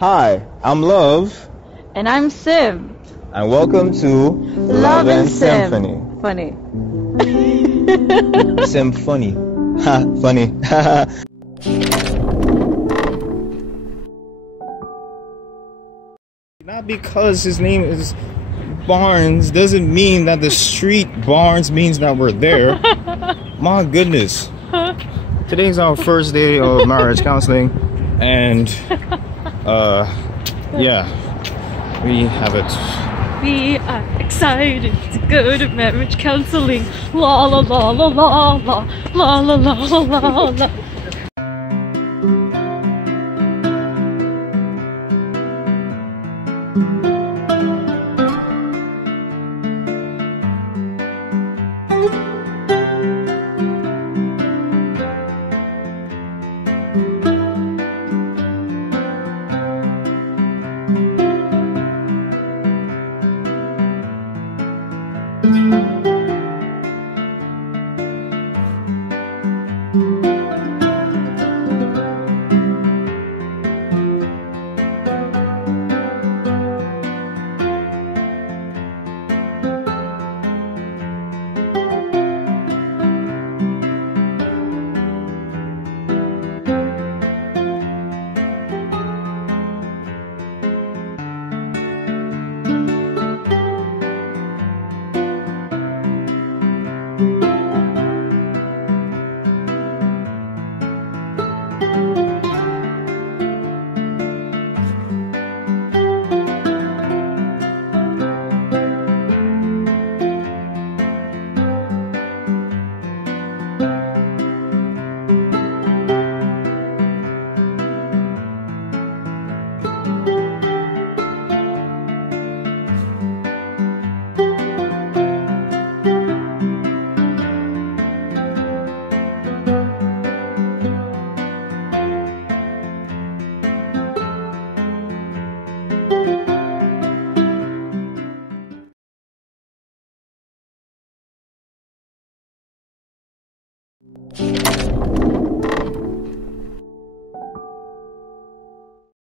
Hi, I'm Love. And I'm Sim. And welcome to Love and Symphony. Funny. Symphony. Ha, funny. Not because his name is Barnes doesn't mean that the street Barnes means that we're there. My goodness. Today's our first day of marriage counseling, and yeah, we have it. We are excited to go to marriage counseling. La la la la la la la la la la la.